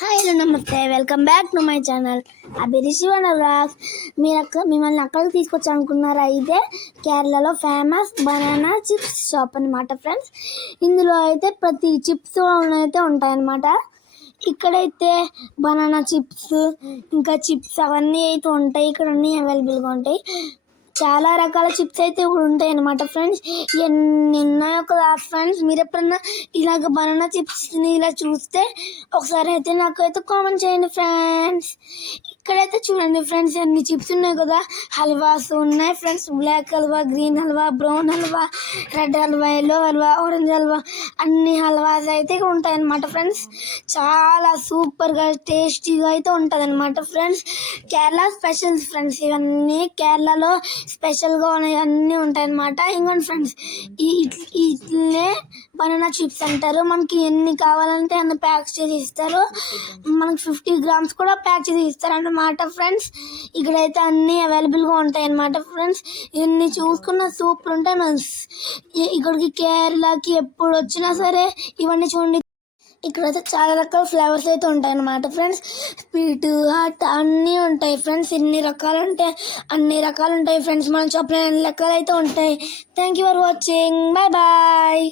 Hi hello నమస్తే, welcome back to my channel అభిరిషివన vlogs. మిమ్మల్ని అక్కడికి తీసుకొచ్చి అనుకున్నారా? అయితే కేరళలో ఫేమస్ బనానా చిప్స్ షాప్ అనమాట ఫ్రెండ్స్. ఇందులో అయితే ప్రతి చిప్స్ అయితే ఉంటాయన్నమాట. ఇక్కడైతే బనానా చిప్స్ ఇంకా చిప్స్ అవన్నీ అయితే ఉంటాయి. ఇక్కడ అన్నీ అవైలబుల్గా ఉంటాయి. చాలా రకాల చిప్స్ అయితే ఇప్పుడు ఉంటాయి అన్నమాట ఫ్రెండ్స్. ఎన్ని ఉన్నాయో కదా ఫ్రెండ్స్. మీరు ఎప్పుడన్నా ఇలాగ బనానా చిప్స్ని ఇలా చూస్తే ఒకసారి అయితే నాకు అయితే కామెంట్ చేయండి ఫ్రెండ్స్. ఇక్కడైతే చూడండి ఫ్రెండ్స్, ఎన్ని చిప్స్ ఉన్నాయి కదా. హల్వాస్ ఉన్నాయి friends. Black halwa, green halwa, brown halwa, red halwa, yellow halwa, orange halwa, అన్ని హల్వాస్ అయితే ఇక్కడ ఉంటాయి అన్నమాట ఫ్రెండ్స్. చాలా సూపర్గా టేస్టీగా అయితే ఉంటుంది అనమాట ఫ్రెండ్స్. Kerala specials friends. ఇవన్నీ కేరళలో స్పెషల్గా ఉన్నాయి, అన్నీ ఉంటాయి అన్నమాట. ఇంకోటి ఫ్రెండ్స్, ఇట్లనే బనానా చిప్స్ అంటారు. మనకి ఎన్ని కావాలంటే అన్ని ప్యాక్ చేసి ఇస్తారు. మనకి 50 grams కూడా ప్యాక్ చేసి ఇస్తారు అన్నమాట ఫ్రెండ్స్. ఇక్కడైతే అన్నీ అవైలబుల్గా ఉంటాయి అన్నమాట ఫ్రెండ్స్. ఇవన్నీ చూసుకున్న సూపర్ ఉంటాయి. మన ఇక్కడికి కేరళకి ఎప్పుడు వచ్చినా సరే ఇవన్నీ చూడండి. ఇక్కడైతే చాలా రకాల ఫ్లేవర్స్ అయితే ఉంటాయి అన్నమాట ఫ్రెండ్స్. స్వీట్, హాట్ అన్నీ ఉంటాయి ఫ్రెండ్స్. ఎన్ని రకాలు ఉంటాయి, అన్ని రకాలు ఉంటాయి ఫ్రెండ్స్. మనం చెప్పలేని లెక్కలు అయితే ఉంటాయి. Thank you for watching. Bye bye.